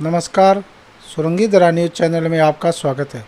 नमस्कार, सुरंगी दरा news channel में आपका स्वागत है।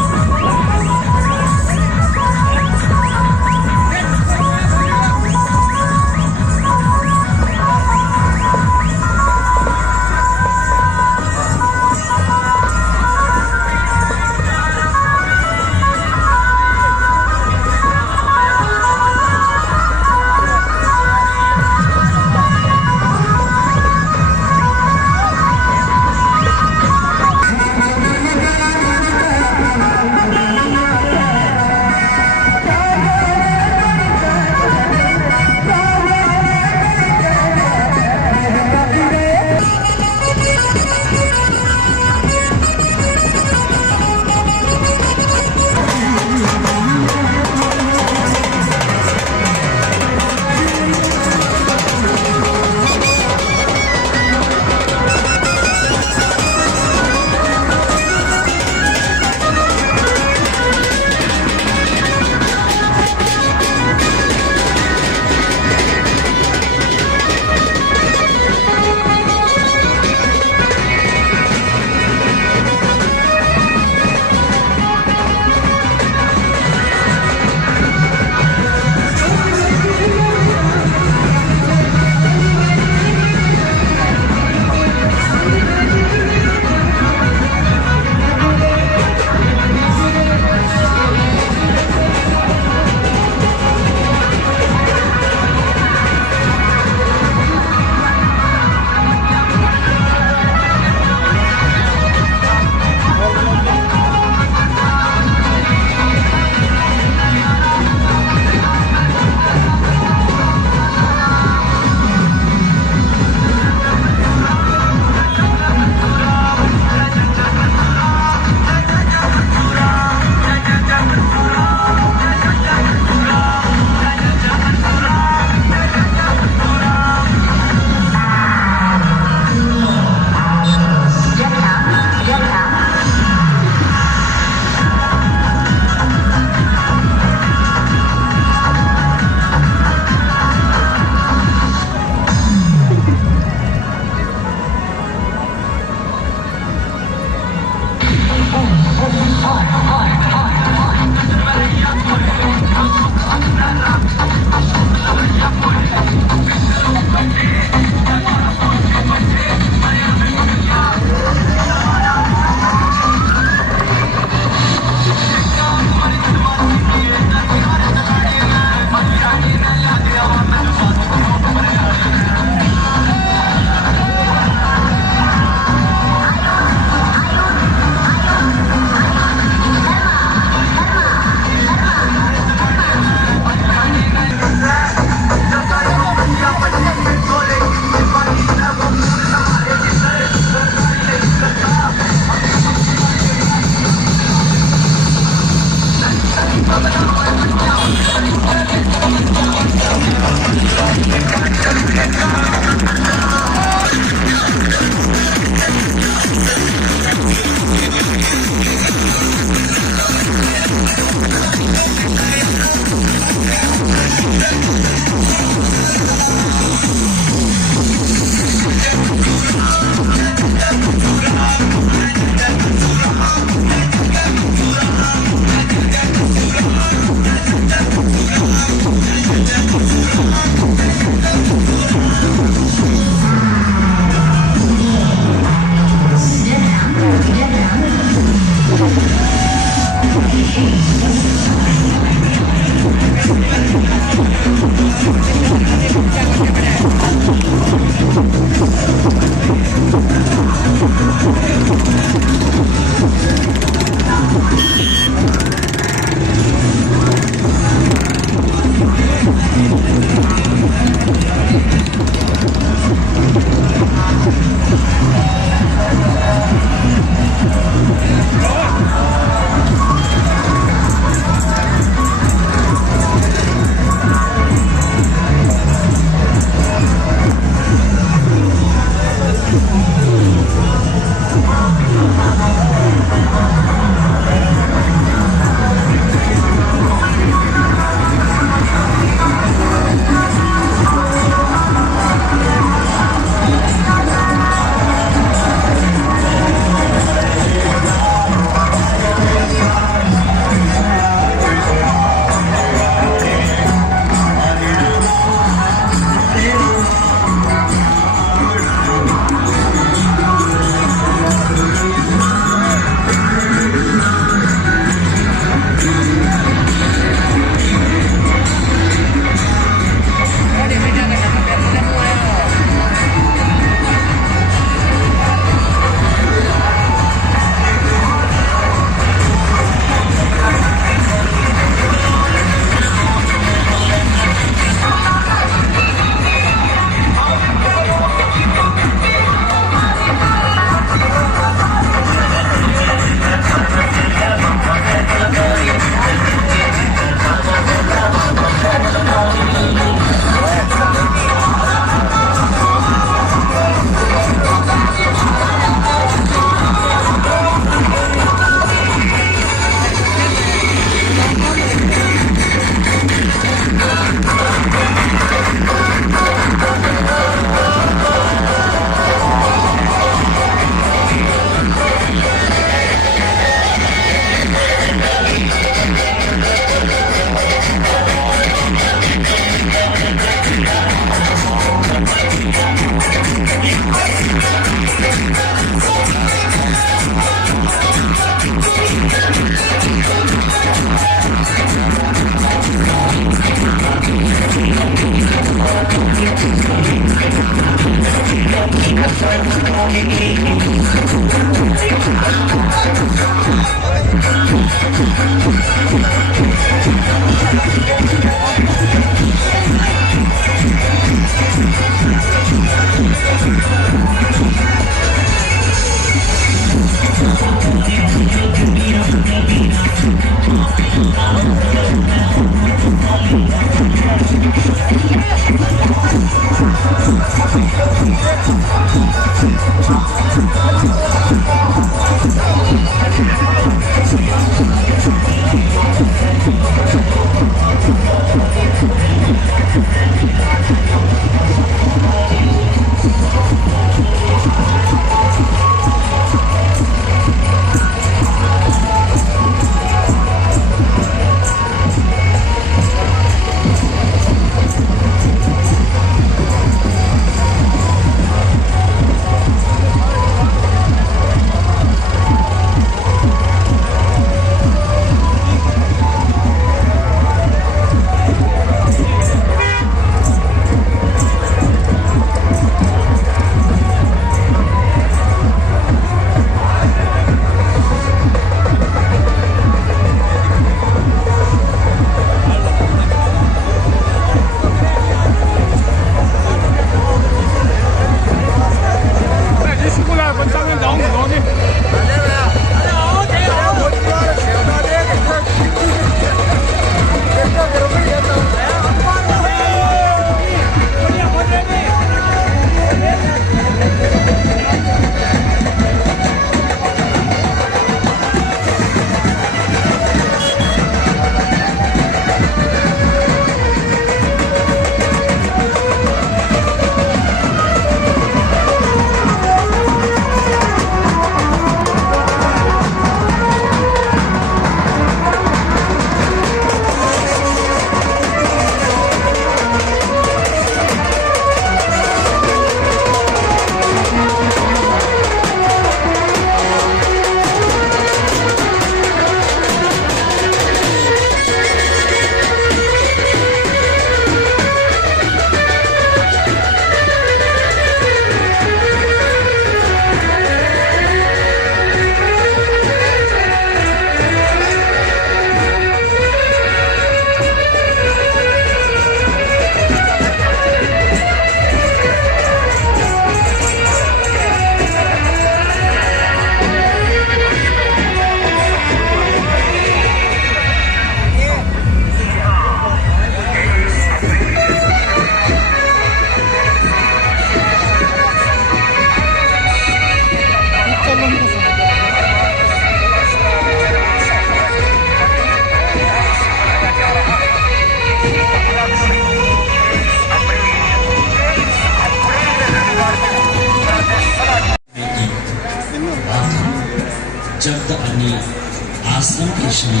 आश्रम के श्री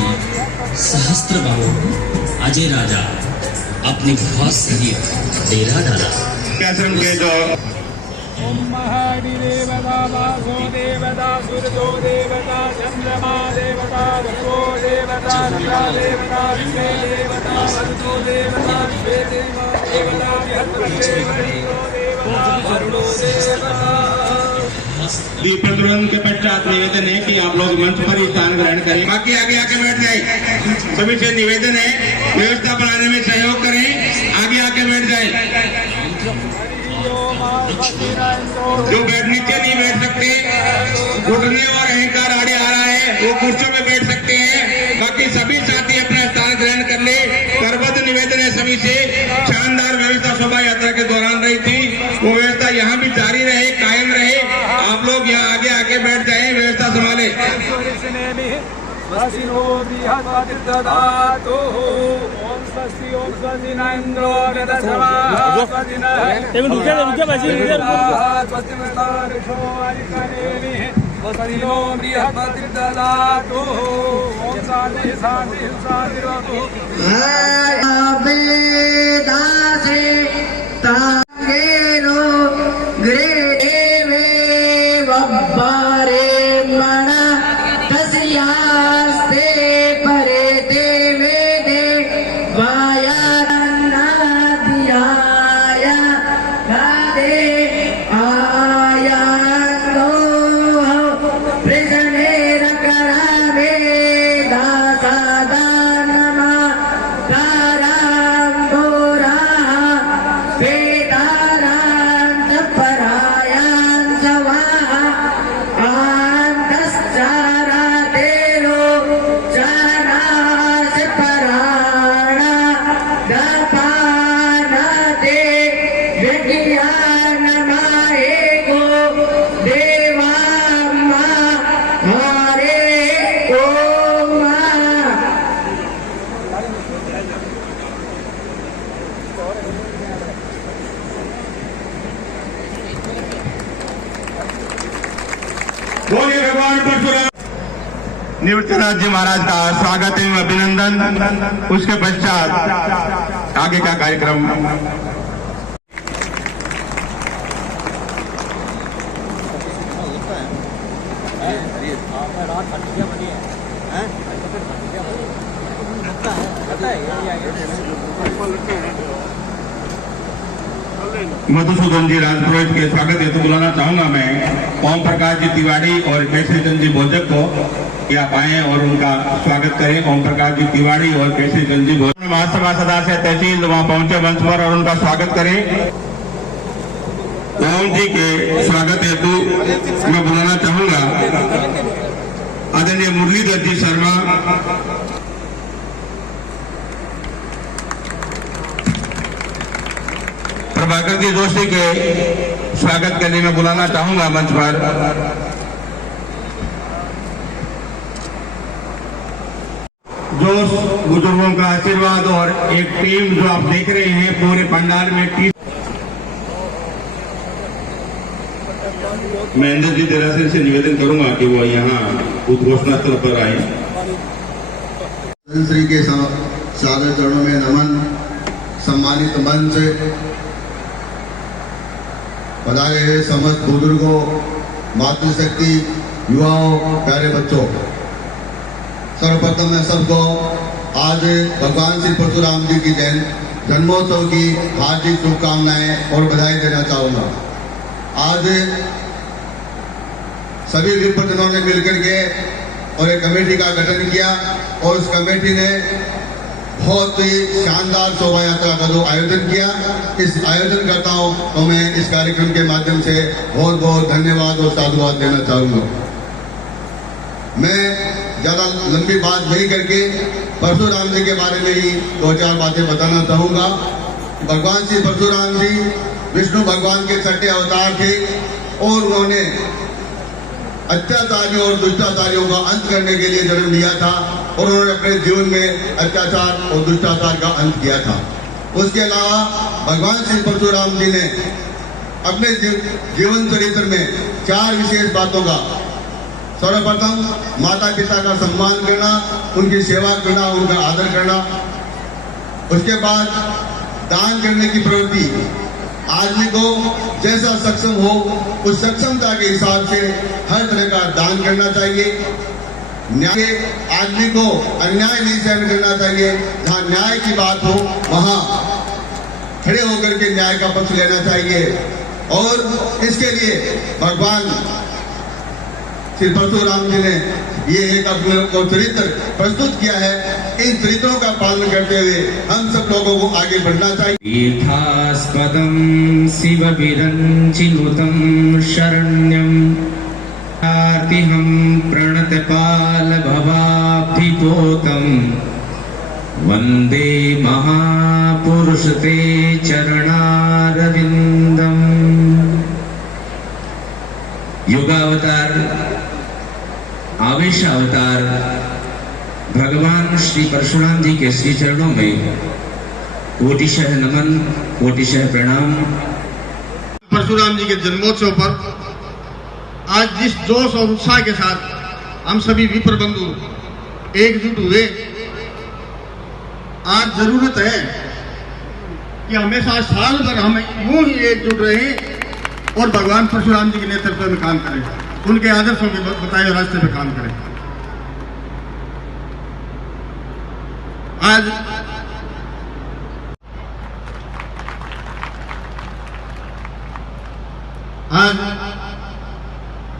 सहस्त्र बाहु अजय राजा अपने बहुत सहित डेरा डाला। आश्रम के जो ओम महादि देवता वासो देवता सूर्यो देवता चंद्रमा देवता ध्रुवो देवता निरा देवता विश्वे देवता वरुणो देवता विश्वे देवता बृहस्पतिर्देवो देवता वरुणो देवता। दीप प्रज्वलन के पश्चात निवेदन है कि आप लोग मंच पर ही स्थान ग्रहण करें। बाकी आगे आके बैठ जाए। सभी से निवेदन है व्यवस्था बनाने में सहयोग करें, आगे आके बैठ जाए। जो नीचे नहीं बैठ सकते, घुटने और अहंकार आड़े आ रहा है, वो कुर्सियों में बैठ सकते हैं। बाकी सभी साथी अपना स्थान ग्रहण कर ले। करबद्ध निवेदन है सभी से। शानदार व्यवस्था शोभा यात्रा के दौरान रही थी, वो व्यवस्था यहाँ भी जारी रहे, कायम रहे। आप लोग यहाँ आगे आके बैठ जाए, व्यवस्था संभाले। वसिनो बृहस्पतिर्दधातु ओम स्वस्ति ओम स्वस्ति न इंद्रो यदसमाः स्वस्ति स्वस्तिमस्तारिषो अरिकनेमिः वसिनो बृहस्पतिर्दधातु ओम शान्ति शान्ति शान्तिरस्तु। वेदासे तांगेनो ग्रेवे वब्बारे मणा तस्यास्ते परे देवे दे वायानादियाया गादे आयानो प्रजने रकरावे दासादानमा काराम्बोरा वेदारां चपरायां सवाहा आन्तश्चारा तेरो चानास पराणा दपानते विज्ञानमाएको देवाम्मा हरे ओम। बोलिए भगवान परशुराम। निवृत्तनाथ जी महाराज का स्वागत एवं अभिनंदन। उसके पश्चात आगे का कार्यक्रम। मधुसूदन जी राजपुरोहित के स्वागत हेतु बुलाना चाहूंगा मैं ओम प्रकाश जी तिवारी और केसरी चंद जी भोजक को कि आप आए और उनका स्वागत करें। ओम प्रकाश जी तिवारी और केसरी चंद जी भोजक महासभा सदस्य तहसील वहां पहुंचे मंच पर और उनका स्वागत करें। ओम जी के स्वागत हेतु मैं बुलाना चाहूंगा आदरणीय मुरलीधर जी शर्मा, प्रभाकर जी जोशी के स्वागत के लिए मैं बुलाना चाहूंगा मंच पर जो बुजुर्गों का आशीर्वाद और एक टीम जो आप देख रहे हैं पूरे पंडाल में टीम। मैं इंद्र जी देरासर से निवेदन करूंगा कि वो यहाँ उद्घोषणा स्थल पर आए। श्री के सागर चरणों में नमन। सम्मानित मंच पधारे हैं समस्त बुजुर्गों, मातृशक्ति, युवाओं, प्यारे बच्चों, सर्वप्रथम मैं सबको आज भगवान श्री परशुराम जी की जन्मोत्सव की हार्दिक शुभकामनाएं और बधाई देना चाहूँगा। आज सभी विप्रजनों ने मिलकर के और एक कमेटी का गठन किया और उस कमेटी ने बहुत ही शानदार शोभा यात्रा का जो आयोजन किया। इस आयोजनकर्ताओं को मैं इस कार्यक्रम के माध्यम से बहुत बहुत धन्यवाद और साधुवाद देना चाहूँगा। मैं ज़्यादा लंबी बात नहीं करके परशुराम जी के बारे में ही दो चार बातें बताना चाहूँगा। भगवान श्री परशुराम जी विष्णु भगवान के छठे अवतार थे और उन्होंने अत्याचारियों और दुष्टाचारियों का अंत करने के लिए जन्म लिया था और उन्होंने अपने जीवन में अत्याचार और दुष्टाचार का अंत किया था। उसके अलावा भगवान श्री परशुराम जी ने अपने जीवन चरित्र में चार विशेष बातों का सर्वप्रथम माता पिता का सम्मान करना, उनकी सेवा करना, उनका आदर करना। उसके बाद दान करने की प्रवृत्ति। आदमी को जैसा सक्षम हो उस सक्षमता के हिसाब से हर तरह का दान करना चाहिए। न्याय, आदमी को अन्याय नहीं सहन करना चाहिए। जहाँ न्याय की बात हो वहाँ खड़े होकर के न्याय का पक्ष लेना चाहिए। और इसके लिए भगवान श्री परशुराम जी ने ये एक अपने को चरित्र प्रस्तुत किया है। इन चरित्रों का पालन करते हुए हम सब लोगों को आगे बढ़ना चाहिए। तीर्थास्पदं शिव विरंचिनुतं शरण्यं आर्तिहं प्रणतपाल भवाब्धिपोतं वंदे महापुरुष ते चरणारविंदम। युगावतार, आवेश अवतार भगवान श्री परशुराम जी के श्री चरणों में कोटिशः नमन, कोटिशः प्रणाम। परशुराम जी के जन्मोत्सव पर आज जिस जोश और उत्साह के साथ हम सभी विप्र बंधु एकजुट हुए, आज जरूरत है कि हमेशा साल भर हम यूं ही एकजुट रहे और भगवान परशुराम जी के नेतृत्व में काम करें, उनके आदर्शों के बताए रास्ते पे काम करें। आज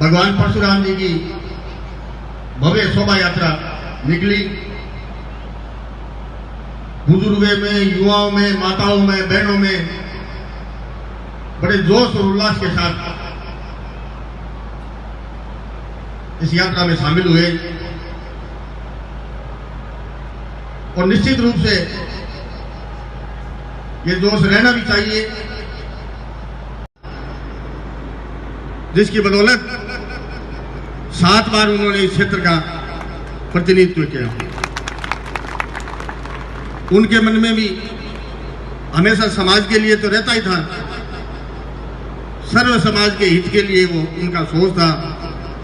भगवान परशुराम जी की भव्य शोभा यात्रा निकली। बुजुर्गों में, युवाओं में, माताओं में, बहनों में बड़े जोश और उल्लास के साथ इस यात्रा में शामिल हुए। और निश्चित रूप से ये जोश रहना भी चाहिए, जिसकी बदौलत 7 बार उन्होंने इस क्षेत्र का प्रतिनिधित्व किया। उनके मन में भी हमेशा समाज के लिए तो रहता ही था, सर्व समाज के हित के लिए वो उनका सोच था,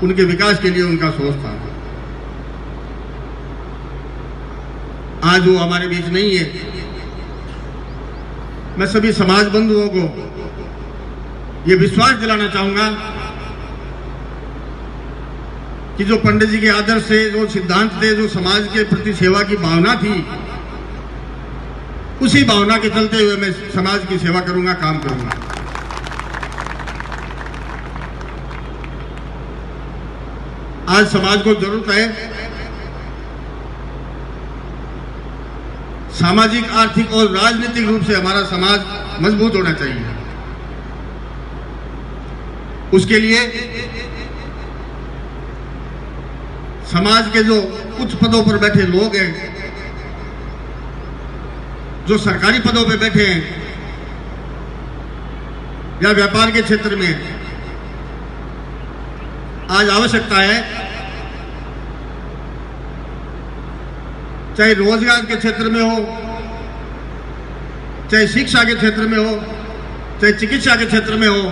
उनके विकास के लिए उनका सोच था। आज वो हमारे बीच नहीं है। मैं सभी समाज बंधुओं को ये विश्वास दिलाना चाहूंगा कि जो पंडित जी के आदर्श थे, जो सिद्धांत थे, जो समाज के प्रति सेवा की भावना थी, उसी भावना के चलते हुए मैं समाज की सेवा करूंगा, काम करूंगा। आज समाज को जरूरत है सामाजिक, आर्थिक और राजनीतिक रूप से हमारा समाज मजबूत होना चाहिए। उसके लिए समाज के जो उच्च पदों पर बैठे लोग हैं, जो सरकारी पदों पर बैठे हैं या व्यापार के क्षेत्र में, आज आवश्यकता है, चाहे रोजगार के क्षेत्र में हो, चाहे शिक्षा के क्षेत्र में हो, चाहे चिकित्सा के क्षेत्र में हो,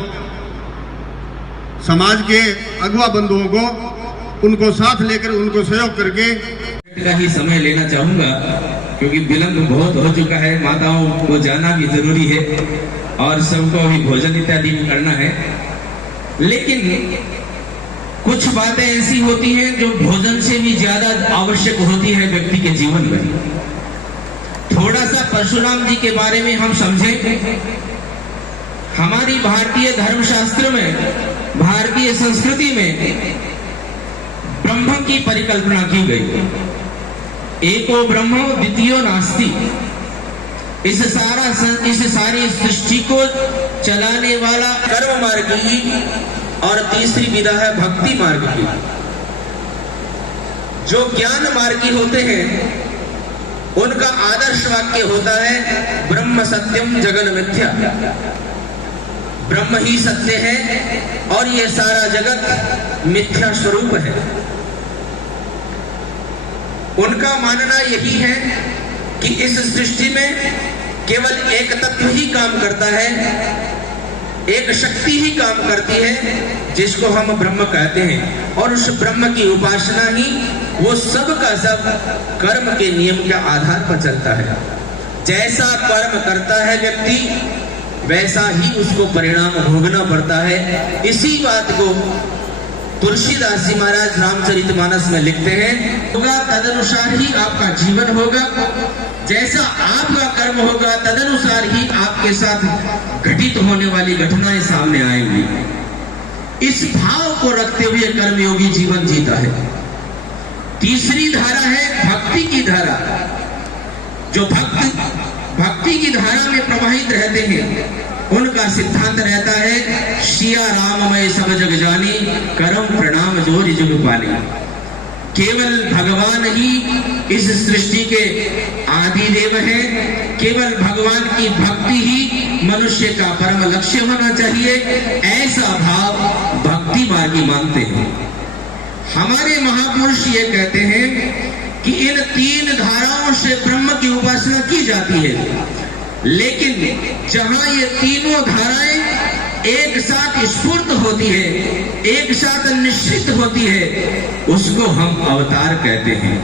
समाज के अगुवा बंधुओं को, उनको साथ लेकर, उनको सहयोग करके का ही समय लेना चाहूंगा, क्योंकि विलंब बहुत हो चुका है। माताओं को जाना भी जरूरी है और सबको भी भोजन इत्यादि भी करना है। लेकिन कुछ बातें ऐसी होती हैं जो भोजन से भी ज्यादा आवश्यक होती है व्यक्ति के जीवन में। थोड़ा सा परशुराम जी के बारे में हम समझें। हमारी भारतीय धर्मशास्त्र में, भारतीय संस्कृति में ब्रह्म की परिकल्पना की गई। एको ब्रह्म द्वितीयो नास्ति। इस सारी सृष्टि को चलाने वाला कर्म मार्गी और तीसरी विधा है भक्ति मार्ग की। जो ज्ञान मार्गी होते हैं उनका आदर्श वाक्य होता है ब्रह्म सत्यम जगन मिथ्या। ब्रह्म ही सत्य है और ये सारा जगत मिथ्या स्वरूप है। उनका मानना यही है कि इस सृष्टि में केवल एक तत्व ही काम करता है एक शक्ति ही काम करती है जिसको हम ब्रह्म कहते हैं, और उस ब्रह्म की उपासना ही वो सब का सब कर्म के नियम के आधार पर चलता है। जैसा कर्म करता है व्यक्ति वैसा ही उसको परिणाम भोगना पड़ता है। इसी बात को तुलसीदास जी महाराज रामचरितमानस में लिखते हैं, होगा तदनुसार ही आपका जीवन होगा, जैसा आपका कर्म होगा तदनुसार ही आपके साथ घटित होने वाली घटनाएं सामने आएंगी। इस भाव को रखते हुए कर्मयोगी जीवन जीता है। तीसरी धारा है भक्ति की धारा। जो भक्ति की धारा में प्रवाहित रहते हैं उनका सिद्धांत रहता है, सिया राममय सब जग जानी, करम प्रणाम जोरि जुग पानी। केवल भगवान ही इस सृष्टि के आदि देव हैं। केवल भगवान की भक्ति ही मनुष्य का परम लक्ष्य होना चाहिए, ऐसा भाव भक्ति मार्गी मानते हैं। हमारे महापुरुष ये कहते हैं कि इन तीन धाराओं से ब्रह्म की उपासना की जाती है, लेकिन जहां ये तीनों धाराएं एक साथ स्फूर्त होती है, एक साथ निश्चित होती है, उसको हम अवतार कहते हैं।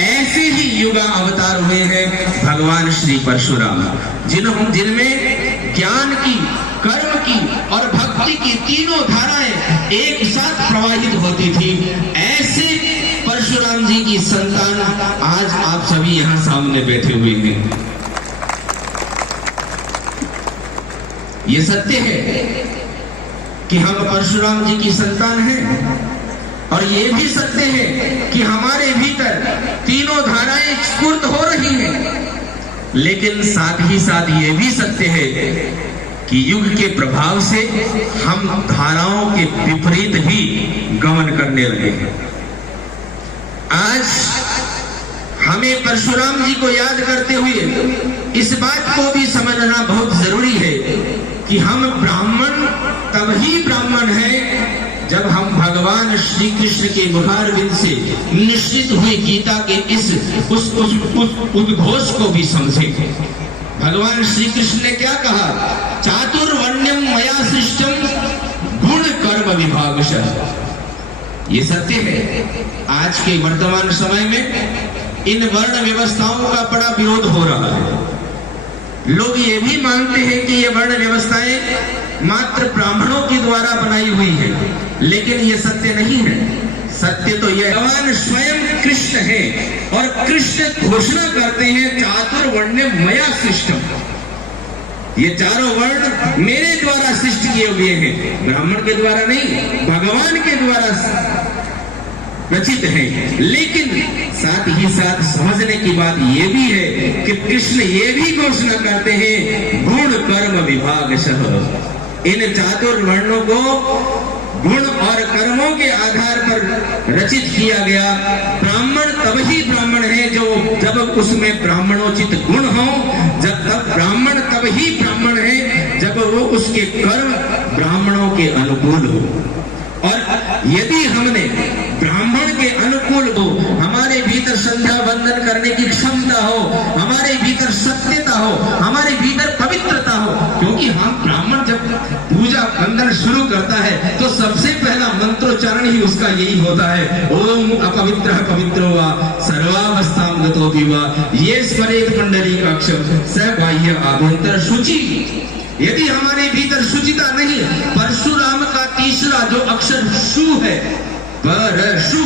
ऐसे ही युगा अवतार हुए हैं भगवान श्री परशुराम, जिनमें ज्ञान की, कर्म की और भक्ति की तीनों धाराएं एक साथ प्रवाहित होती थी। ऐसे परशुराम जी की संतान आज आप सभी यहाँ सामने बैठे हुए हैं। ये सत्य है कि हम परशुराम जी की संतान हैं, और ये भी सत्य है कि हमारे भीतर तीनों धाराएं स्फूर्त हो रही हैं। लेकिन साथ ही साथ ये भी सत्य है कि युग के प्रभाव से हम धाराओं के विपरीत ही गमन करने लगे हैं। आज हमें परशुराम जी को याद करते हुए इस बात को भी समझना बहुत जरूरी है कि हम ब्राह्मण तभी ब्राह्मण हैं जब हम भगवान श्री कृष्ण के मुखारविंद से निश्चित हुई गीता के इस उद्घोष को भी समझें। भगवान श्री कृष्ण ने क्या कहा? चातुर्वर्ण्यम मया सृष्टम गुण कर्म विभागशः। ये सत्य है। आज के वर्तमान समय में इन वर्ण व्यवस्थाओं का बड़ा विरोध हो रहा है। लोग ये भी मानते हैं कि ये वर्ण व्यवस्थाएं मात्र ब्राह्मणों के द्वारा बनाई हुई है, लेकिन ये सत्य नहीं है। सत्य तो यह भगवान स्वयं कृष्ण है, और कृष्ण घोषणा करते हैं चातुर्वर्ण्य मया सृष्टम। ये चारों वर्ण मेरे द्वारा सृष्टि किए हुए हैं, ब्राह्मण के द्वारा नहीं, भगवान के द्वारा रचित है। लेकिन साथ ही साथ समझने की बात यह भी है कि कृष्ण ये भी घोषणा करते हैं गुण कर्म विभागशः। इन चातुर्वर्णों को गुण और कर्मों के आधार पर रचित किया गया। ब्राह्मण तब ही ब्राह्मण है जब उसमें ब्राह्मणोचित गुण हो, तब ब्राह्मण तब ही ब्राह्मण है जब वो उसके कर्म ब्राह्मणों के अनुकूल हो। और यदि हमने ब्राह्मण के अनुकूल हो, हमारे भीतर संध्या वंदन करने की क्षमता हो, हमारे भीतर सत्यता हो, हमारे भीतर पवित्रता हो, क्योंकि हम ब्राह्मण जब पूजा वंदन शुरू करता है तो सबसे पहला मंत्रोच्चारण ही उसका यही होता है, ओम अपवित्रः पवित्रो वा सर्वावस्थां गतोऽपि वा ये स्मरेत पुंडरीकाक्षं स बाह्य आभ्यंतर शुचि। यदि हमारे भीतर शुचिता नहीं, परशुराम का तीसरा जो अक्षर शु है, परशु,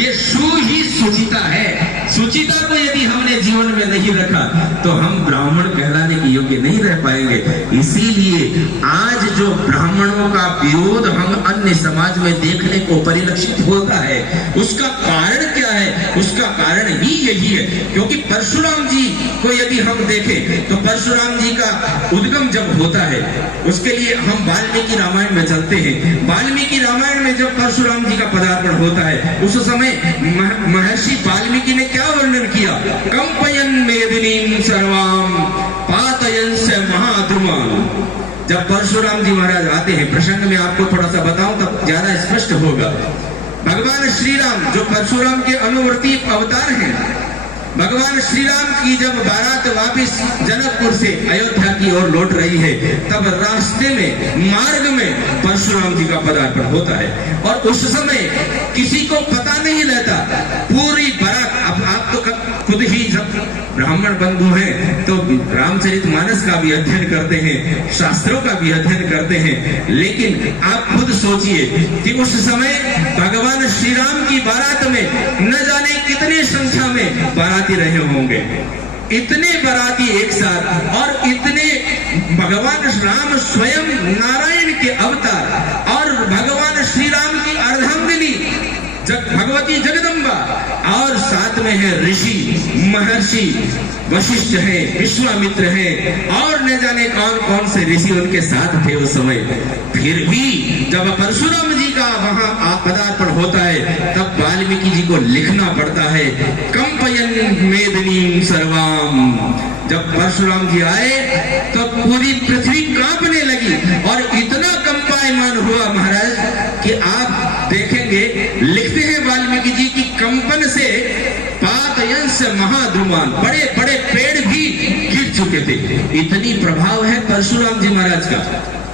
ये शु ही सुचिता है। सुचिता को यदि हमने जीवन में नहीं रखा तो हम ब्राह्मण कहलाने के योग्य नहीं रह पाएंगे। इसीलिए आज जो ब्राह्मणों का विरोध हम अन्य समाज में देखने को परिलक्षित होता है, उसका कारण क्या है? उसका कारण ही यही है, क्योंकि परशुराम जी को यदि हम देखें तो परशुराम जी का उद्गम जब होता है, उसके लिए हम वाल्मीकि रामायण में चलते हैं। वाल्मीकि रामायण में जब परशुराम जी का पदार्पण होता है, उस समय महर्षि वाल्मीकि ने क्या वर्णन किया? कंपयन मेदिनीं सर्वां पातयन् स महाद्रुमान्। जब परशुराम जी महाराज आते हैं, प्रसंग में आपको थोड़ा सा बताऊं तब ज्यादा स्पष्ट होगा। भगवान श्री राम जो परशुराम के अनुवर्ती अवतार हैं, भगवान श्री राम की जब बारात वापिस जनकपुर से अयोध्या की ओर लौट रही है, तब रास्ते में मार्ग में परशुराम जी का पदार्पण होता है। और उस समय किसी को पता नहीं रहता, पूरी बारात, अब आप तो खुद ही जब ब्राह्मण बंधु हैं तो रामचरितमानस का भी अध्ययन करते हैं, शास्त्रों का भी अध्ययन करते हैं, लेकिन आप खुद सोचिए कि उस समय भगवान श्री राम की बारात में न जाने कितने संख्या में बाराती रहे होंगे। इतने बाराती एक साथ, और इतने भगवान राम स्वयं नारायण के अवतार और भगवान श्री राम की अर्धांगिनी भगवती जगदम्बा, और साथ में है ऋषि महर्षि वशिष्ठ है, विश्वामित्र है, और न जाने कौन कौन से ऋषि उनके साथ थे उस समय। फिर भी जब परशुराम जी का वहां पदार्पण होता है, तब वाल्मीकि जी को लिखना पड़ता है कंपयन मेदिनीम सर्वाम। जब परशुराम जी आए तो पूरी पृथ्वी कांपने लगी, और इतना कंपायमान हुआ महाराज कि आप देखेंगे, लिखते हैं वाल्मीकि जी की कंपन से पातयंस महाधुमान, बड़े बड़े पेड़ भी गिर चुके थे। इतनी प्रभाव है परशुराम जी महाराज का।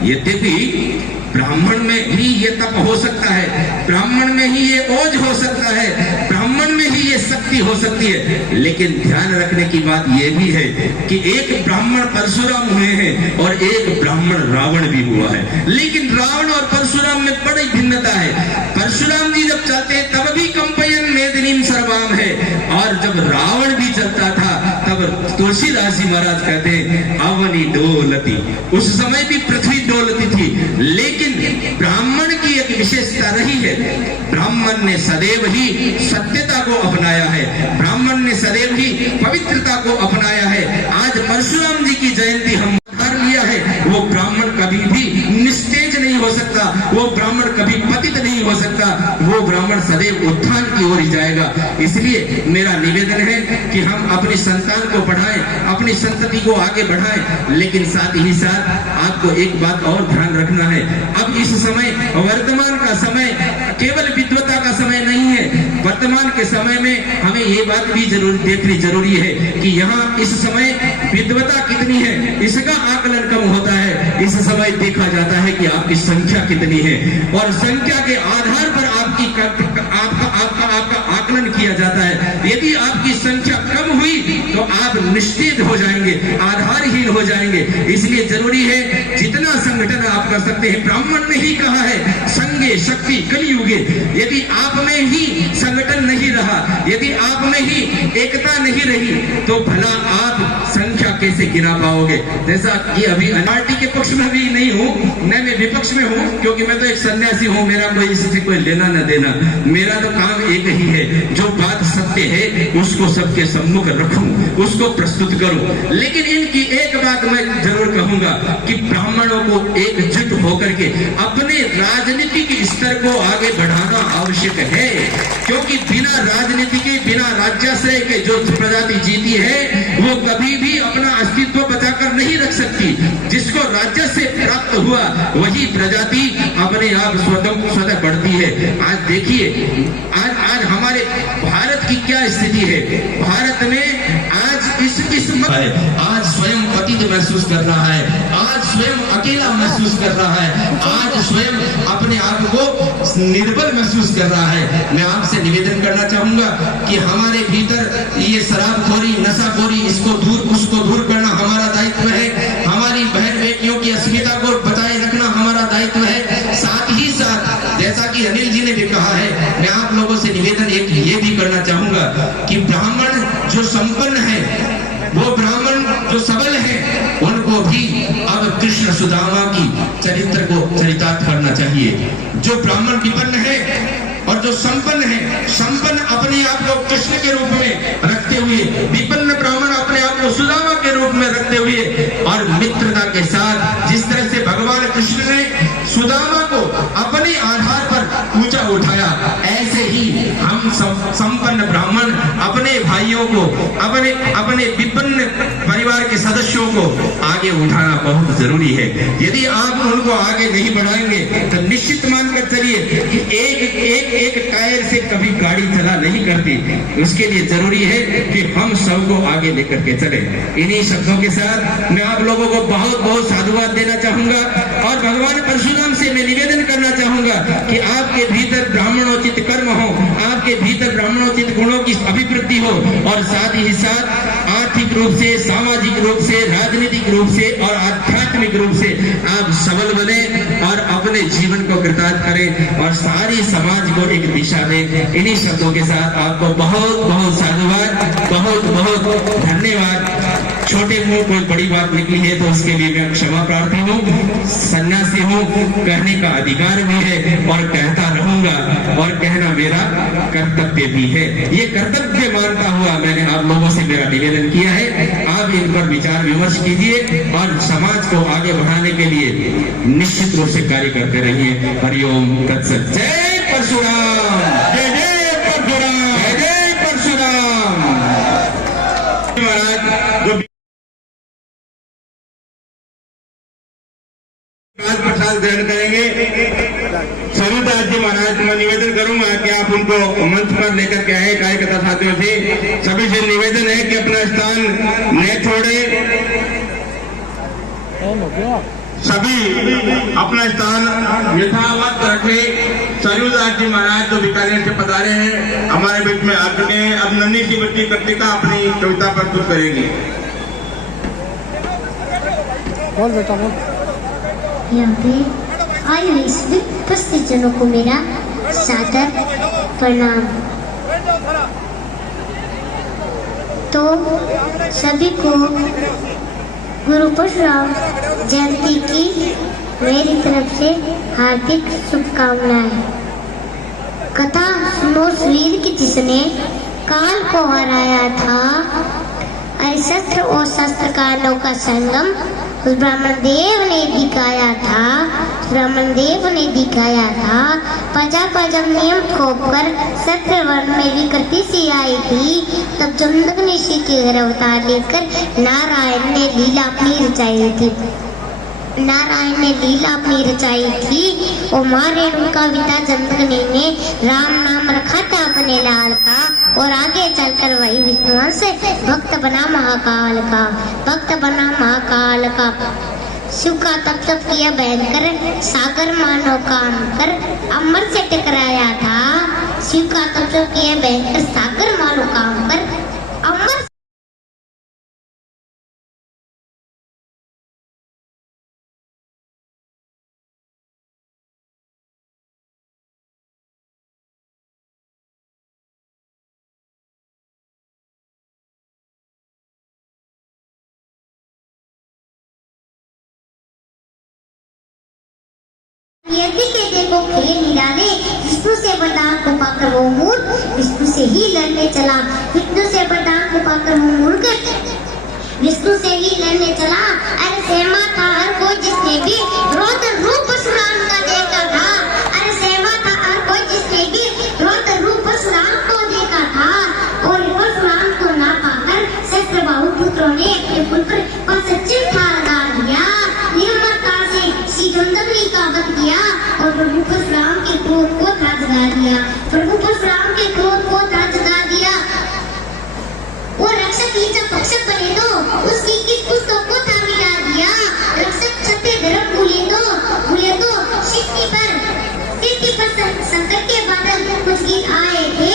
यद्यपि ब्राह्मण में ही ये तप हो सकता है, ब्राह्मण में ही ये ओज हो सकता है, ब्राह्मण में ही ये शक्ति हो सकती है, लेकिन ध्यान रखने की बात ये भी है कि एक ब्राह्मण परशुराम हुए हैं और एक ब्राह्मण रावण भी हुआ है। लेकिन रावण और परशुराम में बड़ी भिन्नता है। परशुराम जी जब चलते हैं तब भी कंपयन मेदिनीम सर्वाम है, और जब रावण भी चलता था तब तुलसीदास जी महाराज कहते हैं अवनी डोलती, उस समय भी पृथ्वी डोलती थी। लेकिन ब्राह्मण की एक विशेषता रही है, ब्राह्मण ने सदैव ही सत्यता को अपनाया है, ब्राह्मण ने सदैव ही पवित्रता को अपनाया है। आज परशुराम जी की जयंती हम कर लिया है, वो ब्राह्मण कभी भी निस्तेज नहीं हो सकता, वो ब्राह्मण कभी पतित नहीं हो सकता, वो ब्राह्मण सदैव उत्थान की ओर ही जाएगा। इसलिए मेरा निवेदन है कि हम अपनी संतान को पढ़ाएं, अपनी संतति को आगे बढ़ाएं, लेकिन साथ ही साथ आपको एक बात और ध्यान रखना है। अब इस समय, वर्तमान का समय केवल विद्वता का समय नहीं है। वर्तमान के समय में हमें ये बात भी देखनी जरूरी है कि यहाँ इस समय विद्वता कितनी है, इसका आकलन कम होता है। इस समय देखा जाता है कि आपकी संख्या कितनी है, और संख्या के आधार पर आपका आकलन किया जाता है। यदि आपकी संख्या कम हुई तो आप निश्चित हो जाएंगे, आधारहीन हो जाएंगे। इसलिए जरूरी है जितना संगठन आप कर सकते हैं, ब्राह्मण ने ही कहा है संगे शक्ति कलियुगे। यदि आप में ही संगठन नहीं रहा, यदि आप में ही एकता नहीं रही, तो भला आप संख्या कैसे गिना पाओगे। जैसा कि अभी पार्टी के पक्ष में भी नहीं हूँ, न मैं विपक्ष में हूँ, क्योंकि मैं तो एक सन्यासी हूँ, मेरा कोई इससे कोई लेना न देना। मेरा तो काम एक ही है, जो बात सत्य है उसको सबके सम्मुख रखूं, उसको प्रस्तुत करूं। लेकिन इनकी एक बात मैं जरूर कहूंगा कि ब्राह्मणों को एकजुट होकर के अपने राजनीतिक स्तर को आगे बढ़ाना आवश्यक है, क्योंकि बिना राजनीति के, बिना राज्याश्रय के जो प्रजाति जीती है वो कभी भी अपना अस्तित्व बचाकर नहीं रख सकती। जिसको राज्य से प्राप्त हुआ वही प्रजाति अपने आप स्वतः बढ़ती है। आज देखिए, आज हमारे भारत की क्या स्थिति है। भारत में आज आज स्वयं पतित महसूस कर रहा है, आज स्वयं अकेला महसूस कर रहा है, आज स्वयं अपने आप को निर्बल महसूस कर रहा है। मैं आपसे निवेदन करना चाहूंगा कि हमारे भीतर ये शराबखोरी, नशाखोरी, इसको दूर उसको दूर करना हमारा दायित्व है। हमारी बहन बेटियों की अस्मिता को बचाए रखना हमारा दायित्व है। साथ ही साथ जैसा कि अनिल जी ने भी कहा है, मैं आप लोगों से निवेदन एक ये भी करना चाहूंगा कि ब्राह्मण जो संपन्न है, वो ब्राह्मण जो सबल है, उनको भी अब कृष्ण सुदामा की चरित्र को चरितार्थ करना चाहिए। जो ब्राह्मण विपन्न है और जो संपन्न है, संपन्न अपने आप को कृष्ण के रूप में रखते हुए, विपन्न ब्राह्मण अपने आप को सुदामा के रूप में रखते हुए, और मित्रता के साथ जिस तरह से भगवान कृष्ण ने सुदामा को अपने आधार पर ऊंचा उठाया, ऐसे ही हम संपन्न ब्राह्मण अपने भाइयों को, अपने विभिन्न परिवार के सदस्यों को आगे उठाना बहुत जरूरी है। यदि आप उनको आगे नहीं बढ़ाएंगे तो निश्चित मानकर चलिए कि एक टायर से कभी गाड़ी चला नहीं करती। उसके लिए जरूरी है कि हम सबको आगे लेकर के चले। इन्हीं शब्दों के साथ मैं आप लोगों को बहुत बहुत साधुवाद देना चाहूंगा और भगवान परशुराम से मैं निवेदन करना चाहूंगा कि आपके भीतर ब्राह्मणोचित कर्म हो, आपके भीतर ब्राह्मणोचित गुणों की अभिवृद्धि हो और साथ ही साथ आर्थिक रूप से, सामाजिक रूप से, राजनीतिक रूप से और आध्यात्मिक रूप से आप सबल बने और अपने जीवन को कृतार्थ करें और सारी समाज को एक दिशा दें। इन्हीं शब्दों के साथ आपको बहुत बहुत साधुवाद, बहुत बहुत धन्यवाद। छोटे मुंह कोई बड़ी बात निकली है तो उसके लिए मैं क्षमा प्रार्थी हूँ। सन्यासी हूँ, कहने का अधिकार भी है और कहता रहूंगा और कहना मेरा कर्तव्य भी है। ये कर्तव्य मानता हुआ मैंने आप लोगों से मेरा निवेदन किया है। आप इन पर विचार विमर्श कीजिए और समाज को आगे बढ़ाने के लिए निश्चित रूप से कार्य करते रहिए। हरिओम तत्सत। जय परशुराम, जय जय परशुराम, जय जय परशुराम। महाराज जो प्रसाद ग्रहण करेंगे, स्वरूपदास जी महाराज, मैं निवेदन करूंगा कि आप उनको मंच पर लेकर के आए। कार्यकर्ता साथियों से सभी से निवेदन है कि अपना स्थान न छोड़े, सभी अपना स्थान यथावत रखे। स्वरूपदास जी महाराज जो बीकानेर से पधारे हैं हमारे बीच में आ चुके हैं। अब नन्ही सी बच्ची कृतिका अपनी कविता प्रस्तुत करेगी। बोल बेटा बोल। यहाँ पे आए हुए सभी उपस्थित जनों को मेरा सादर प्रणाम। तो सभी को गुरु परशुराम जयंती की मेरी तरफ से हार्दिक शुभकामनाएं। कथा सुनो वीर की जिसने काल को हराया था, अरिशस्त्र और शस्त्र कालों का संगम उस ब्राह्मण देव ने दिखाया था, ब्राह्मण देव ने दिखाया था। प्रजा जब नियम खोपकर सत्र वर्ण में विकृति सी आई थी, तब जमदग्नि ऋषि के घर अवतार लेकर नारायण ने लीला अपनी रचाई थी। नारायण ने लीला अपनी रचाई थी और माँ रेणुका पिता जमदग्नि ने राम नाम रखा था अपने लाल का और आगे चलकर वही विष्णुवंश भक्त बना महाकाल का, भक्त बना महाकाल का। शिव का तप किया भयंकर, सागर मानो काम कर अमर से टकराया था। शिव का तप किया भयंकर, सागर मानो काम कर अमर। यदि के देखो खेल निराले, विष्णु से वरदान को पाकर वो मूर्ख विष्णु से ही लड़ने चला। विष्णु से वरदान को पाकर वो मूर्ख विष्णु से ही लड़ने चला। अरे सहमा था हर कोई जिसने भी रौद्र रूप परशुराम का देखा था। अरे सहमा था हर कोई जिसने भी रौद्र रूप परशुराम को देखा था। और परशुराम को ना पाकर शस्त्र बाहु पुत्रों ने अपने पुत्र पर सचिन था लगा दिया। निर्मलता से श्री जमदग्नि का वध किया और प्रभु परशुराम के क्रोध को था जगा दिया। प्रभु परशुराम के क्रोध को था जगा दिया। वो रक्षक ही जब भक्षक बने तो उसकी किस पुस्तक को था मिटा दिया। रक्षक क्षत्रिय धर्म भूले तो सृष्टि पर संकट के बादल कुछ गीत आए थे।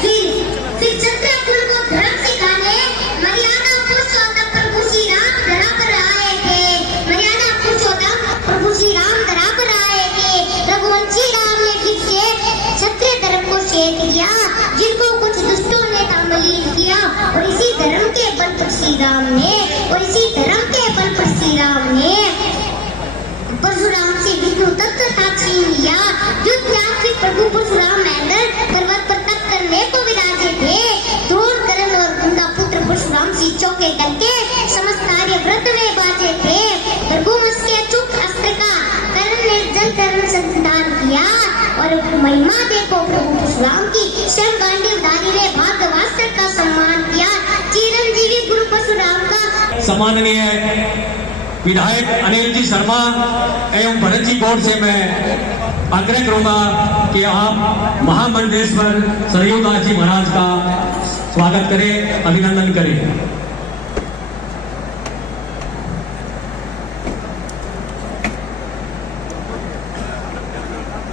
फिर क्षत्रिय कुल को धर्म सिखाने मर्यादा पुरुषोत्तम प्रभु श्री राम धरा पर आए थे। मर्यादा पुरुषोत्तम प्रभु श्री राम धरा पर आए थे। रघुवंशी राम ने फिर से क्षत्रिय धर्म को श्वेत किया, जिनको कुछ दुष्टों ने तामलीन किया। और इसी धर्म के बल पर श्री राम ने परशुराम से विष्णु तत्व था छीन लिया। युद्ध त्याग फिर प्रभु परशुराम महेंद्र पर्वत पर तप करने को विराजे थे। द्रोण कर्ण और उनका पुत्र परशुराम सीचों के डंके समस्त कार्य व्रत में बाजे थे। भृगुवंश के अचूक अस्त्र का कर्ण ने जल कर्ण संधान किया। और महिमा देखो प्रभु परशुराम की, स्वयं गांडीव धारी परशुराम का सम्माननीय विधायक अनिल जी शर्मा एवं भरत जी गौड़ से मैं आग्रह करूंगा कि आप महामंडलेश्वर सरयूदास जी महाराज का स्वागत करें, अभिनंदन करें।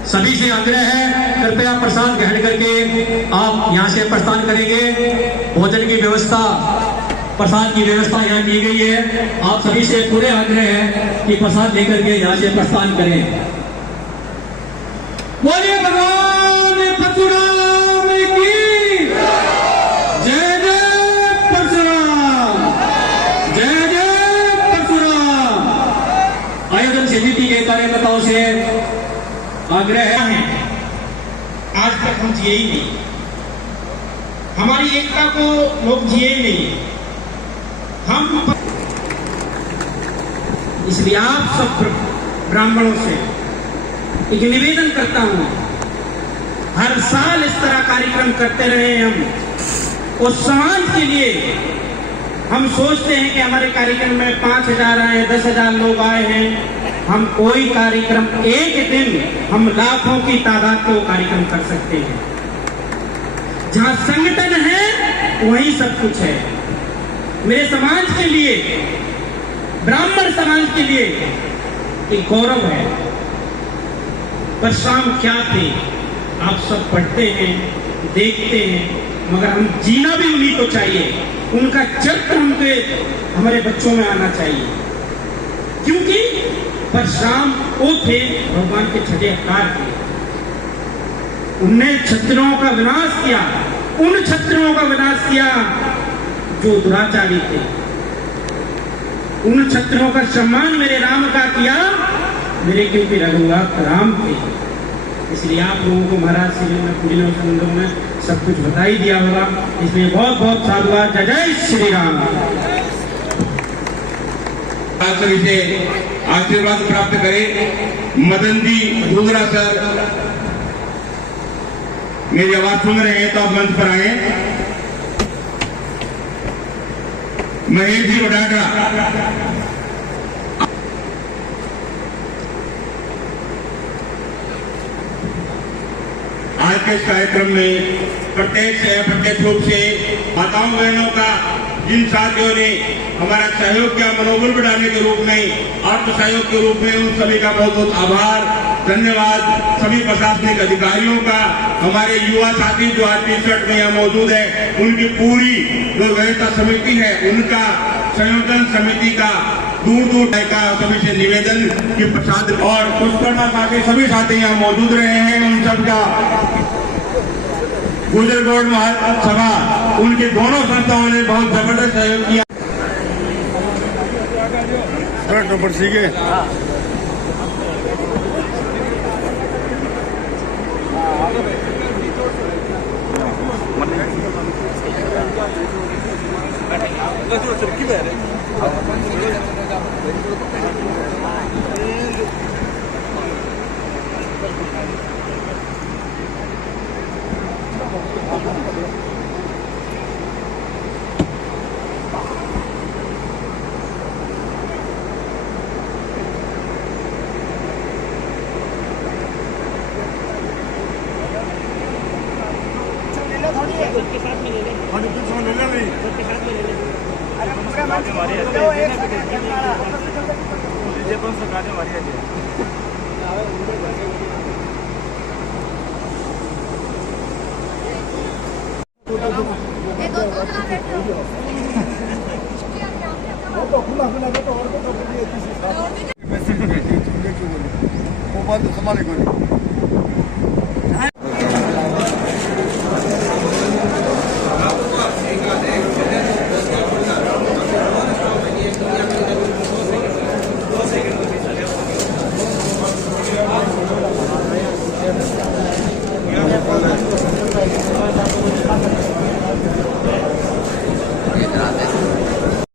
सभी से आग्रह है, कृपया प्रसाद ग्रहण करके आप यहाँ से प्रस्थान करेंगे। भोजन की व्यवस्था, प्रसाद की व्यवस्था यहाँ की गई है। आप सभी से पूरे आग्रह है कि प्रसाद लेकर के यहाँ से प्रस्थान करें। बोलिए भगवान परशुराम की जय जय परशुराम, जय जय परशुराम। आयोजन समिति के कार्यकर्ताओं से आग्रह है, आज तक हम जिए ही नहीं, हमारी एकता को लोग जिए ही नहीं। हम इसलिए आप सब ब्राह्मणों से एक निवेदन करता हूं, हर साल इस तरह कार्यक्रम करते रहे हम। उस समाज के लिए हम सोचते हैं कि हमारे कार्यक्रम में 5,000 आए, 10,000 लोग आए हैं। हम कोई कार्यक्रम एक दिन हम लाखों की तादाद को कार्यक्रम कर सकते हैं। जहां संगठन है वहीं सब कुछ है। मेरे समाज के लिए, ब्राह्मण समाज के लिए एक गौरव है। परशुराम क्या थे आप सब पढ़ते हैं, देखते हैं, मगर हम जीना भी उन्हीं को चाहिए। उनका चरित्र हमारे बच्चों में आना चाहिए, क्योंकि परशुराम वो थे भगवान के छठे अवतार थे। उनने क्षत्रियों का विनाश किया, उन क्षत्रियों का विनाश किया जो दुराचारी थे। उन क्षत्रियों का सम्मान मेरे राम का किया, मेरे क्योंकि रघुनाथ राम थे। इसलिए आप लोगों को महाराज श्री ने पूरी संबंधों में सब कुछ बता ही दिया होगा। इसलिए बहुत बहुत साधुवाद। जय जय श्री राम। सभी से आशीर्वाद प्राप्त करें। मदन जी दूसरा सर मेरी आवाज सुन रहे हैं तो आप मंच पर आए। महेश जी वडाडा, आज के इस कार्यक्रम में प्रत्यक्ष या अप्रत्यक्ष रूप से माताओं बहनों का, जिन साथियों ने हमारा सहयोग किया मनोबल बढ़ाने के रूप में, अर्थ सहयोग के रूप में, उन सभी का बहुत बहुत आभार, धन्यवाद। सभी प्रशासनिक अधिकारियों का, हमारे युवा साथी जो आज टी-शर्ट में यहाँ मौजूद है, उनकी पूरी जो व्यवस्था समिति है, उनका संयोजन समिति का, दूर दूर का सभी से निवेदन कि प्रसाद और पुष्कर्मा साथी सभी साथी यहाँ मौजूद रहे हैं। उन सबका गुजर गौड़ महासभा, उनके दोनों संस्थाओं ने बहुत जबरदस्त सहयोग किया। नंबर सीखे संभाले